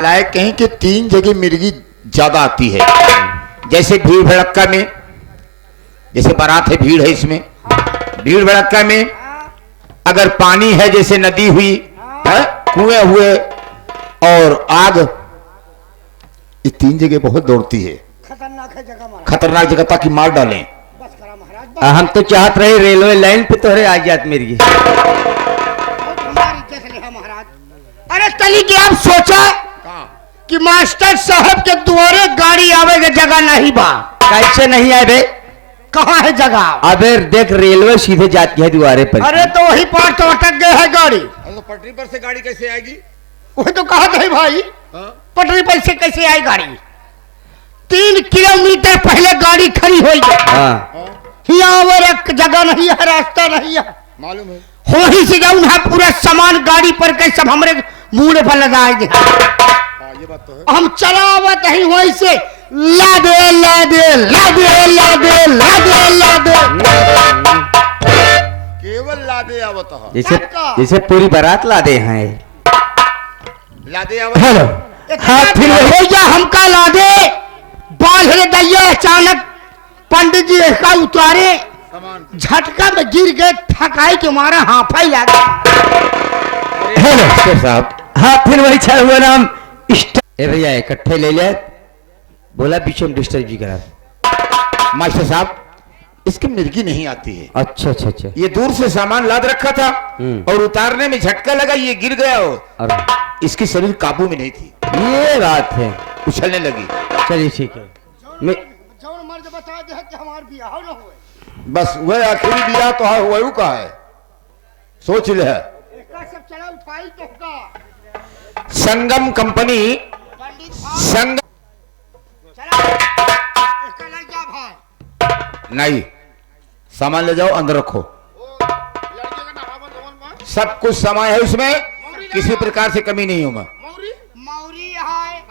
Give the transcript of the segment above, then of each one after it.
लाए कहीं कि 3 जगह मिर्गी ज्यादा आती है। जैसे भीड़ भड़क्का में, जैसे बारात है, भीड़ है, इसमें भीड़ भड़क्का में अगर पानी है, जैसे नदी हुई है, कुएं हुए और आग, ये 3 जगह बहुत दौड़ती है। खतरनाक जगह ताकि मार डालें। हम तो चाहत रहे रेलवे लाइन पे तोहरे आ जात मिर्गी। अरे तली की आप सोचा कि मास्टर साहब के द्वारे गाड़ी आवे के जगह नहीं बा। कैसे नहीं आए बे? कहाँ है जगह? अबे देख रेलवे सीधे जाती है द्वारे पर। अरे तो वही पार तो अटक गए है गाड़ी। तो पटरी पर से गाड़ी कैसे आएगी? वही तो कहा था भाई, पटरी पर से कैसे आई गाड़ी? 3 किलोमीटर पहले गाड़ी खड़ी हो गई। यहाँ और जगह नहीं है, रास्ता नहीं है, मालूम है। वहीं से जाऊँ ना, पूरा सामान गाड़ी पर के सब हमरे मुंह पर लदाए दे। ये बात तो है। हम चलावत ही वहीं से लादे लादे लादे लादे लादे लादे केवल लादे आवत है। जैसे पूरी बारात लादे हैं। लादे आवत। हेलो हाँ, फिर हो जा हमका लादे बाल रे दैया। अचानक पंडित जी का उतारे, झटका में गिर गए, थकाई के मारा हाफा ही लगा। हेलो साहब, हाँ फिर वही छा हुआ नाम ए भैया इकट्ठे ले ले। बोला पीछे में डिस्टर्ब जी करा। मास्टर साहब, इसकी मिर्गी नहीं आती है। अच्छा अच्छा अच्छा। ये दूर से सामान लाद रखा था और उतारने में झटका लगा, ये गिर गया और इसकी शरीर काबू में नहीं थी। ये बात है, उछलने लगी। चलिए ठीक है। मैं मर्द बता दे कि हमार बियाह न होए। बस वह आखिरी बियाह तो है, वही का है, सोच ले। इसका सब चला उठाई तो का संगम कंपनी पंडित संग चला इसका लग जा भाई। नहीं, सामान ले जाओ, अंदर रखो। सब कुछ सामान है उसमें, किसी प्रकार से कमी नहीं होगा। मौरी है,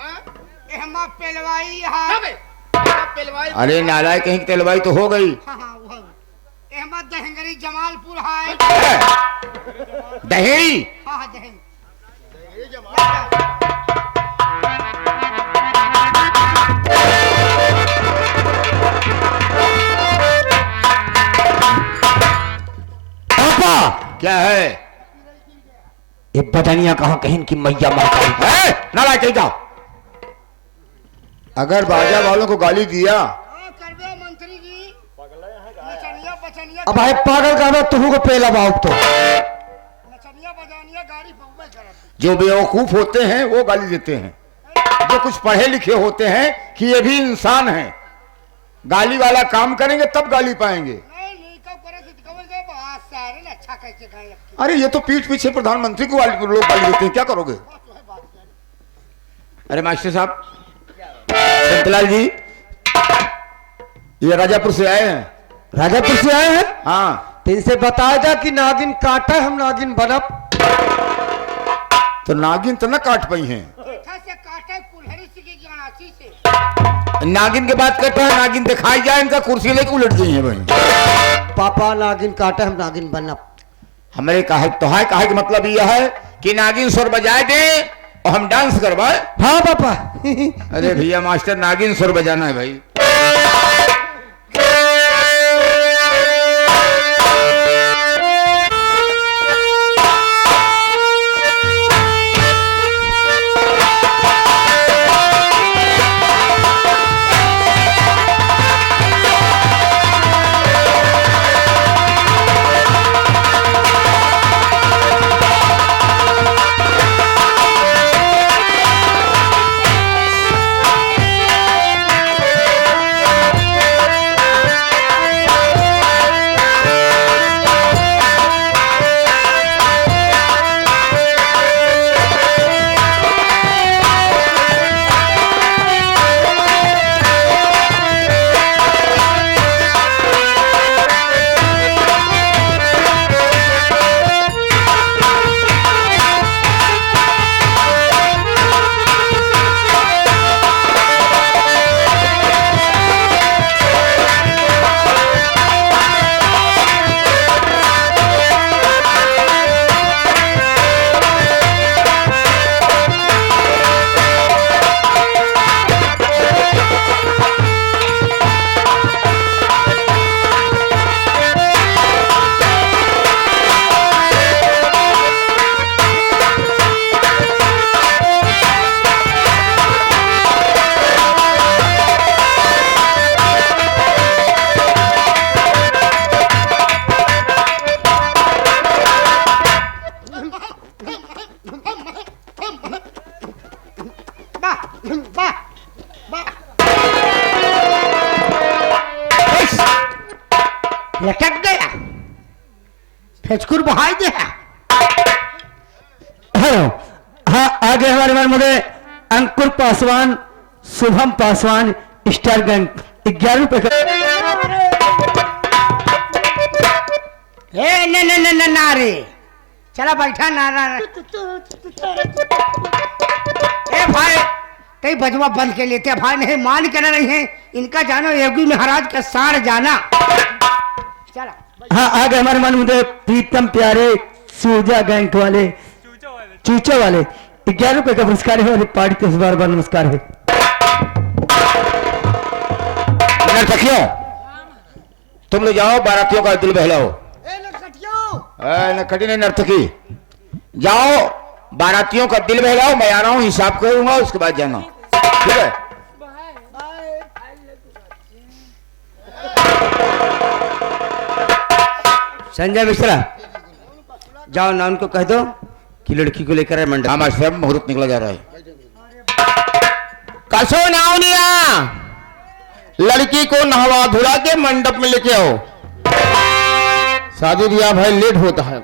एहमा पेलवाई है। अरे नालायक, कहीं तेलवाई तो हो गई। एहमा दहंगरी जमालपुर है। दहेड़ी हाँ दहंग क्या है? ये बदनिया कहाँ कहीं की मैया महकाई है? नालायक कहीं जाओ। अगर बाजा वालों को गाली दिया, मंत्री जी नचनिया बचनिया अब भाई पागल का तुम को पहला बाप तो नचनिया बजानिया गाड़ी बम्बई करत। जो बेवकूफ होते हैं वो गाली देते हैं, जो कुछ पढ़े लिखे होते हैं कि ये भी इंसान है, गाली वाला काम करेंगे तब गाली पाएंगे। अच्छा कैसे गाय? अरे ये तो पीठ पीछे प्रधानमंत्री को लोग गाली देते हैं, क्या करोगे? अरे मास्टर साहब, संतलाल जी, ये राजापुर से आए हैं। राजापुर से आए हैं? हाँ। तो इनसे बताया जा कि नागिन काटा, हम नागिन बनब। तो नागिन तो न काट पाई हैं। नागिन के बात करते हैं, नागिन दिखाई जाए, इनका कुर्सी लेके उलट गई है भाई। पापा नागिन काटा, हम नागिन बनब। हमारे कहा तो है, कहा कि मतलब यह है कि नागिन सुर बजाए दे और हम डांस करवाए। हाँ पापा। अरे भैया मास्टर, नागिन सुर बजाना है भाई। वाह वाह लटक गया फेचकुर बहाई दे हेलो हाँ आगे हमारे मन में अंकुर पासवान शुभम पासवान स्टार गैंग 11 रुपए का ए न ना रे चला बैठा ना ए भाई कई बजवा बंद के लेते भाई नहीं मान कर रही है इनका जानो योगी महाराज का सार जाना चला हाँ आगे हमारे मन में प्रीतम प्यारे सूजा गैंग वाले चूचा वाले 11 रुपए का पुरस्कार है और पार्टी को बार बार नमस्कार है। नर्तकियों तुम लोग जाओ बारातियों का दिल बहलाओ। नटखटी नहीं नर्तकी जाओ बारातियों का दिल बहलाओ। मैं आ रहा हूँ हिसाब करूंगा उसके बाद जाना ठीक है। संजय मिश्रा जाओ ना उनको कह दो कि लड़की को लेकर मंडप। हाँ मास्टर मुहूर्त निकला जा रहा है। कसो नावनिया लड़की को नहवा धुला के मंडप में लेके आओ। शादी ब्याह भाई लेट होता है।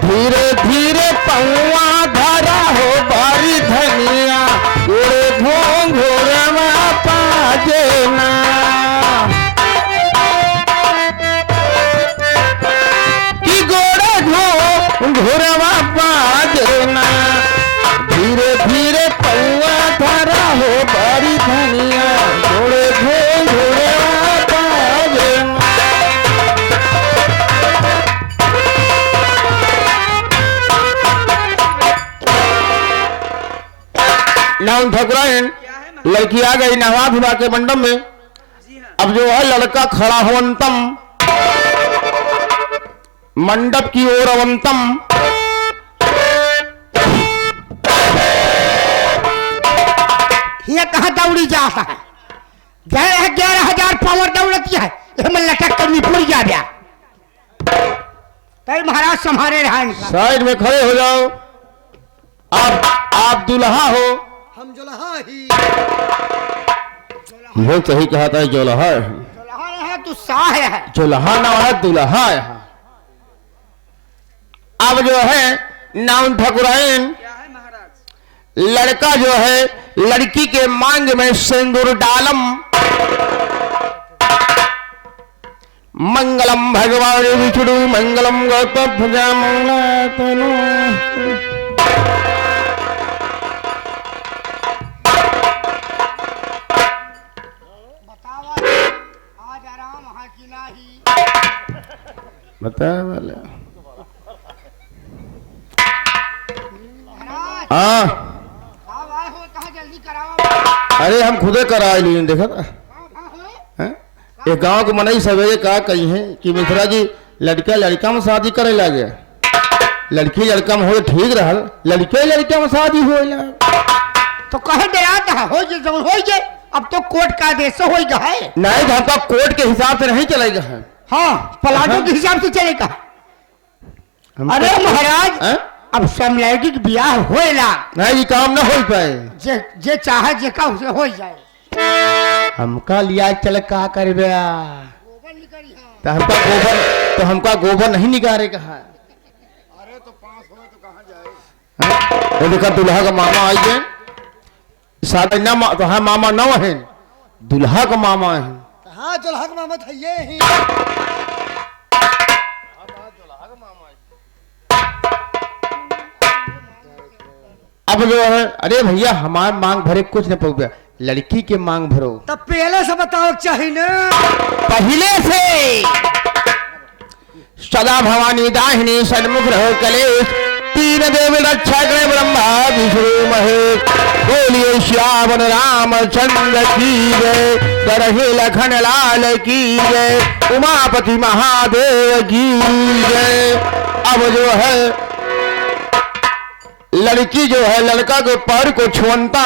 धीरे धीरे पौआ धरा हो बारी धनिया गोरे घोंघोरवा पाजेना कि गोरे घोंघोरवा पाजेना धीरे धीरे पौआ धरा हो बारी धनिया गोरे घोंघोरवा पाजेना। नाम ठकुराइन लड़की आ गई नहवा धुला के मंडप में। अब जो है लड़का खड़ा होवंतम मंडप की ओर अवंतम। ये कहाँ दौड़ी जाता है 11,000 पावर दौड़ती है ये लटक कर निपुर जा गया कई महाराज संभाले रहा इनका। साइड में खड़े हो जाओ। आप दुल्हा हो। हम जोलहा ही बहुत सही कहा था जोलहा है। जोलहा है तू साह है जोलहा ना है दुल्हा है। अब जो है नाम ठकुराइन लड़का जो है लड़की के मांग में सिंदूर डालम। मंगलम भगवान विष्णु मंगलम गौतम भुजा आज आराम वहां की नाही बता वाले। महाराज हाँ साहब आए हो कहा जल्दी कराओ। अरे हम खुदे करा लिए देखा था। हैं? एक गांव के मनई सवेरे कहा कही है कि मिश्रा जी लड़का लड़का में शादी करे लगे। लड़की लड़का में हो ठीक रहा लड़के लड़का में शादी हो तो कहे डराता है हो जे जो हो जे अब तो कोर्ट का आदेश हो गया है। नहीं तो हमका कोर्ट के हिसाब से नहीं चलेगा है। हाँ पलाटों के हिसाब से चलेगा। अरे महाराज हैं? अब समलैंगिक ब्याह होएला नहीं ये काम ना हो पाए। जे चाहे जे का उसे हो जाए। हमका लिया चल का करबे गोबर निकली तो हमका गोबर नहीं निकाले कहा। अरे तो पास हो तो कहां जाए। वो देखा दुल्हा का मामा आई है शादी ना तो हाँ मामा न है दुल्हा का मामा है। हाँ दुल्हा का मामा था ये ही। अब जो है अरे भैया हमारे मांग भरे कुछ नहीं पहुंचा लड़की के मांग भरो। तब पहले से बताओ चाहिए ना। पहले से सदा भवानी दाहिनी सन्मुख रहो कलेश तीन देव रक्षा करे ब्रह्मा विष्णु महेश बोलिए श्यावन रामचंद्र की जय करहे लखन लाल की जय उमापति महादेव की जय। अब जो है लड़की जो है लड़का के पैर को छुअंता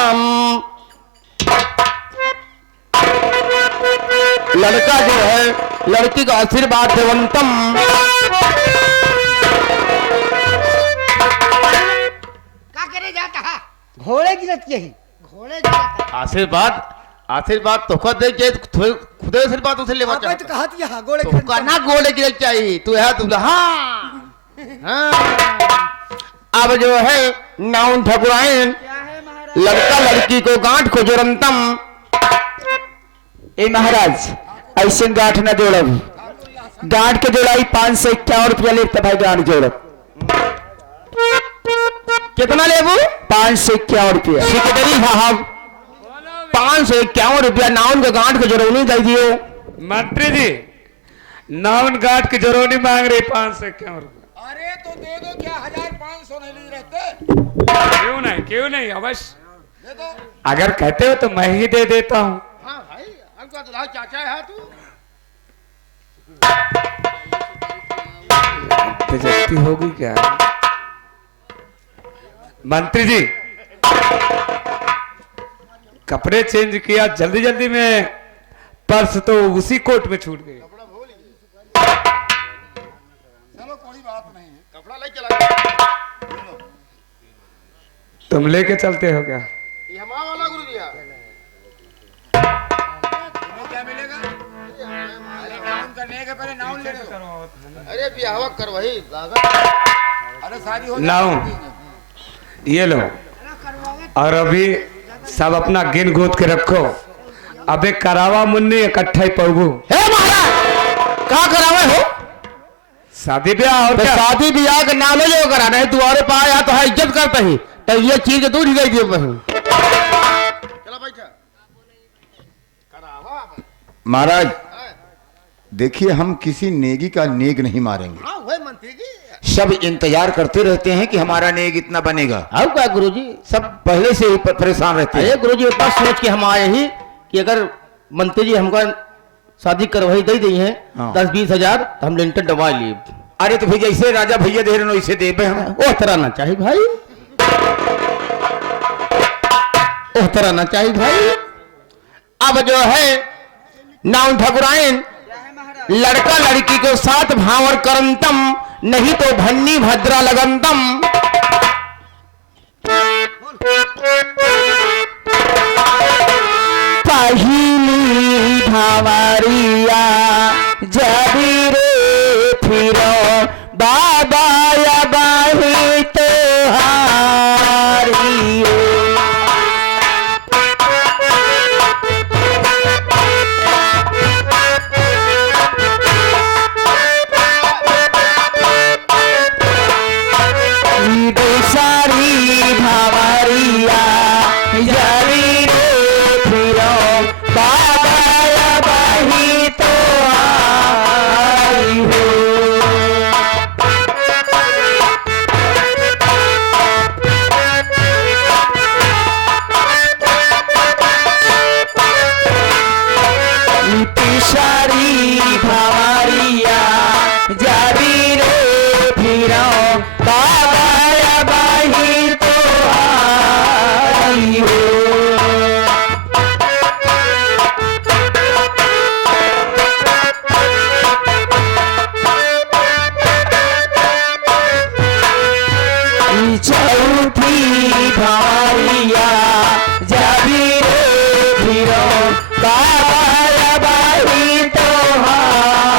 लड़का जो है लड़की का आशीर्वाद देवंतम। क्या करे जाता है घोड़े की रत यही घोड़े की रत आशीर्वाद आशीर्वाद तो खुद दे के खुद आशीर्वाद उसे लेवा आपने तो चाहता कहा था घोड़े तो ना घोड़े की रत चाहिए तू है दूल्हा। हाँ। अब जो है नाउन ठकुराइन क्या है महाराज लड़का लड़की को गांठ को जोड़ंतम। ए महाराज ऐसे गांठ न जोड़ब, गांठ के जोड़ाई 551 रुपया लेते भाई गांठ जोड़ब। कितना लेबू? 551 रुपया। सिकदरी साहब 551 रुपया नाउन के गांठ को जोड़ौनी दे दियो। मंत्री जी नावन गांठ की जरूरी मांग रही 551 रुपये। अरे तो दे दो क्या 1500 नहीं ले रहते क्यों नहीं अवश्य दे दो। अगर कहते हो तो मैं ही दे देता हूँ। हाँ भाई हमको दुल्हा चाचा है तू। बेइज्जती होगी क्या मंत्री जी? कपड़े चेंज किया जल्दी जल्दी में, पर्स तो उसी कोट में छूट गई। चलो कोई बात नहीं है कपड़ा ले चला तुम लेके चलते हो क्या? ये हमारा वाला गुरु जी तुम्हें क्या मिलेगा? अरे नाउन करने के पहले नाउन ले लो। अरे ब्याह कर वही अरे शादी हो नाउन ये लो और अभी सब अपना गिन गोद के रखो। अबे करावा मुन्नी इकट्ठा ही पड़ू। हे महाराज क्या करावे हो? शादी ब्याह और तो क्या? शादी ब्याह के नाम जो कराना है तुम्हारे पास या तो है इज्जत करते ही तो ये चीज दूर ही गई दियो बहू। चलो बैठा करावा महाराज देखिए हम किसी नेगी का नेग नहीं मारेंगे। हाँ वही मंत्री जी। सब इंतजार करते रहते हैं कि हमारा नेग इतना बनेगा। अब क्या गुरुजी? सब पहले से ही परेशान रहते अरे हैं। गुरुजी इतना सोच के हम आए ही कि अगर मंत्री जी हमको शादी करवाई दे दी है हाँ। 10-20 हजार तो हम लेंटर दबा लिए। अरे तो भैया जैसे राजा भैया दे रहे वैसे दे हम। ओह तरह ना चाहिए भाई, ओह तरह ना चाहिए भाई। अब जो है नाउन ठकुराइन लड़का लड़की को साथ भावर करंतम नहीं तो भन्नी भद्रा लगंतम। पहली भावरिया जबी रे फिरो बाबा या बाही तो हारियो। सारी भावरिया जबी रे फिरो बाबा या बाही तो आई हो। पिसारी भावरिया जबी रे फिरो बाबा या बाही तो आई हो। चौथी भावरिया जबी रे फिरो बाबा या बाही तो आई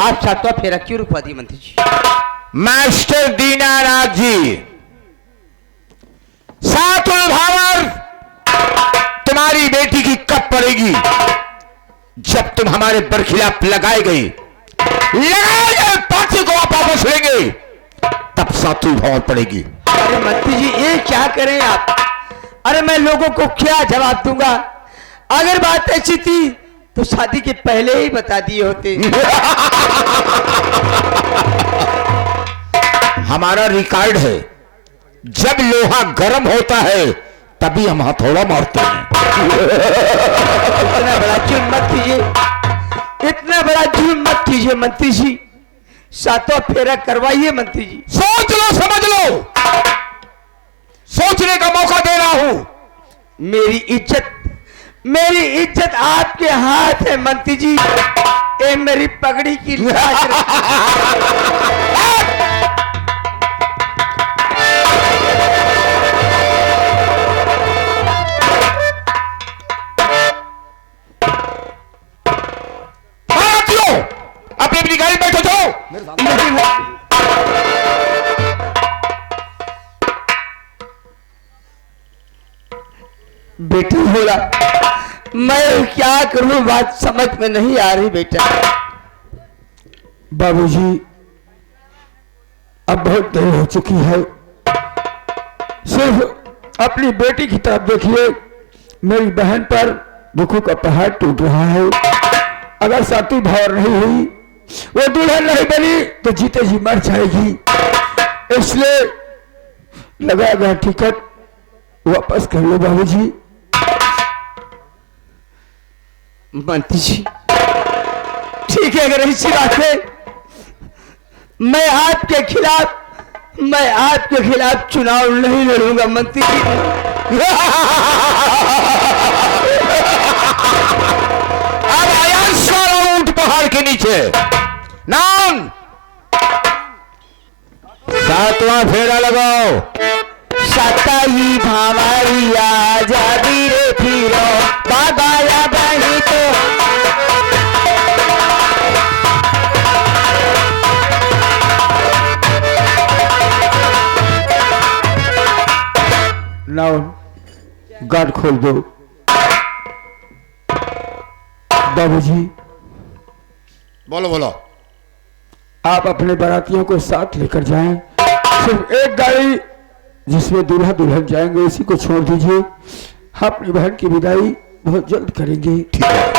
आप सातवां फेरा क्यों रुकवा दिए मंत्री जी? मास्टर दीनानाथ जी, सातुल भावर तुम्हारी बेटी की कब पड़ेगी? जब तुम हमारे बरखिलाफ लगाए गए पार्टी को आप वापस लेंगे, तब सातुल भावर पड़ेगी। अरे मंत्री जी ये क्या करें आप? अरे मैं लोगों को क्या जवाब दूंगा? अगर बात ऐसी थी तो शादी के पहले ही बता दिए होते। हमारा रिकॉर्ड है, जब लोहा गर्म होता है तभी हम हथौड़ा मारते हैं। इतना बड़ा जुल्म मत कीजिए, इतना बड़ा जुल्म मत कीजिए मंत्री जी। सातवां फेरा करवाइए मंत्री जी। सोच लो, समझ लो, सोचने का मौका दे रहा हूं। मेरी इज्जत आपके हाथ है मंत्री जी। ये मेरी पगड़ी की लाज अपनी अपनी गाड़ी में बैठो जाओ। बेटी बोला, मैं क्या करूं? बात समझ में नहीं आ रही बेटा। बाबूजी, अब बहुत देर हो चुकी है, सिर्फ अपनी बेटी की तरफ देखिए। मेरी बहन पर दुखों का पहाड़ टूट रहा है। अगर सातुल भावर नहीं हुई, वो दुल्हन नहीं बनी तो जीते जी मर जाएगी। इसलिए लगाया गया टिकट वापस कर लो बाबूजी। मंत्री जी ठीक है, अगर ऐसी बात है मैं आपके खिलाफ चुनाव नहीं लड़ूंगा मंत्री जी। अब आया सारा ऊंट पहाड़ के नीचे। नाम सातवां फेरा लगाओ। सताई भावारी आजादी रे फिरो बाबाया बही तो। नाउ गार्ड खोल दो। बाबूजी, बोलो बोलो। आप अपने बारातियों को साथ लेकर जाएं। सिर्फ एक गाड़ी जिसमें दूल्हा दुल्हन जाएंगे इसी को छोड़ दीजिए। हम अपनी बहन की विदाई बहुत जल्द करेंगे। ठीक है,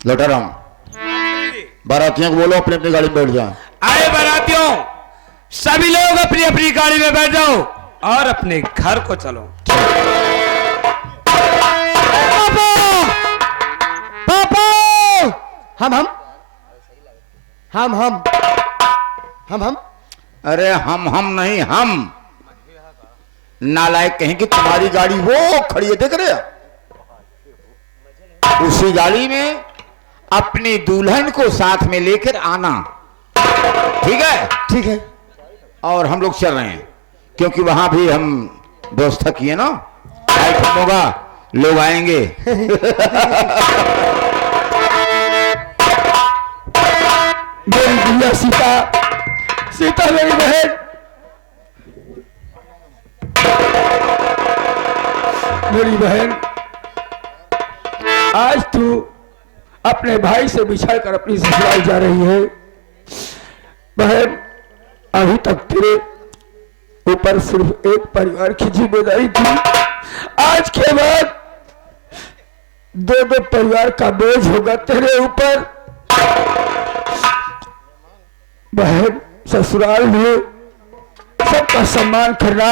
लौटा राम, बारातियों को बोलो अपने अपनी गाड़ी में बैठ जाए। आए बारातियों, सभी लोग अपनी अपनी गाड़ी में बैठ जाओ और अपने घर को चलो। पापा हम अरे हम नहीं, हम नालायक कहेंगे। तुम्हारी गाड़ी वो खड़ी है, देख रहे हो? उसी गाड़ी में अपनी दुल्हन को साथ में लेकर आना। ठीक है? ठीक है। और हम लोग चल रहे हैं, क्योंकि वहां भी हम व्यवस्था किए ना, आइटम होगा, लोग आएंगे। मेरी भैया सीता मेरी बहन, मेरी बहन, आज तू अपने भाई से बिछड़कर अपनी ससुराल जा रही है। बहन, अभी तक तेरे ऊपर सिर्फ एक परिवार की जिम्मेदारी थी, आज के बाद दो परिवार का बोझ होगा तेरे ऊपर। बहन, ससुराल में सबका सम्मान करना,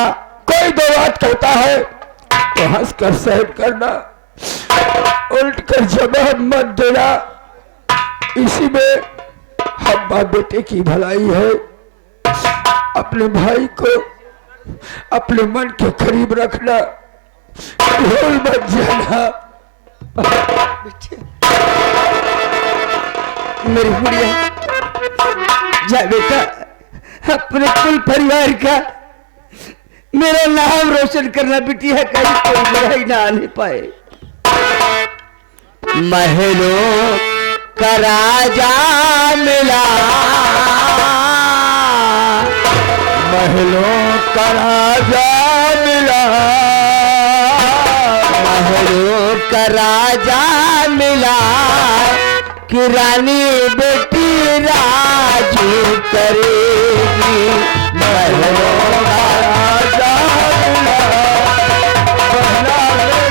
कोई दो बात कहता है तो हंसकर सहन करना, उल्ट कर जवाब मत देना। इसी में हम बाप बेटे की भलाई है। अपने भाई को अपने मन के करीब रखना, भूल मत जाना। मेरी गुड़िया, जा बेटा, अपने कुल परिवार का मेरा नाम रोशन करना बिटिया, कहीं कोई लड़ाई ना आने पाए। महलों का राजा मिला, महलों का राजा मिला, महलों का राजा मिला कि रानी बेटी राजू करेगी। महलों का राजा मिला, बहना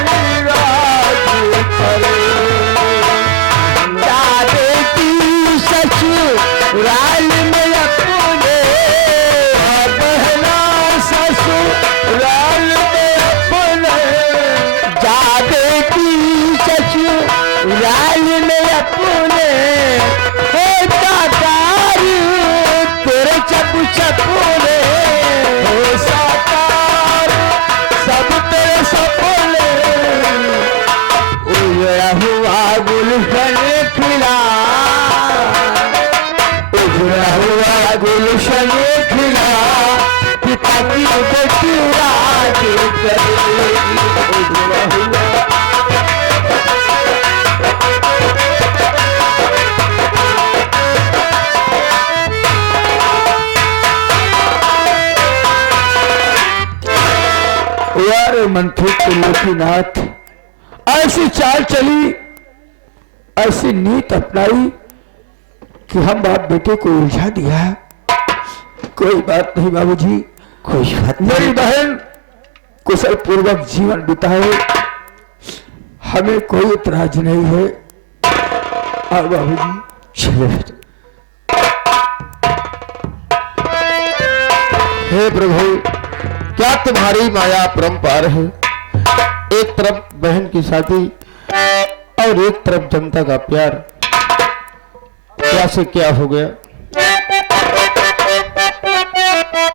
मेरी राजू करेगी। जा बेटी ससुराल में अपने, बहना ससुराल में अपने, जा बेटी ससुराल में अपने, हो साकार तेरे सपने, हो साकार सब तेरे सपने। उजड़ा हुआ गुलशन खिला, उजड़ा हुआ गुलशन खिला, पिता की बेटी राज करेगी। उजड़ा हुआ यार मंत्री त्रिलोकीनाथ, ऐसी चाल चली, ऐसी नीत अपनाई कि हम बाप बेटे को उलझा दिया। कोई बात नहीं बाबूजी, खुश मेरी बहन कुशल पूर्वक जीवन बिताए, हमें कोई इतराज नहीं है। आओ बाबूजी। चलो। हे प्रभु, क्या तुम्हारी माया परंपार है। एक तरफ बहन की शादी और एक तरफ जनता का प्यार, क्या से क्या हो गया।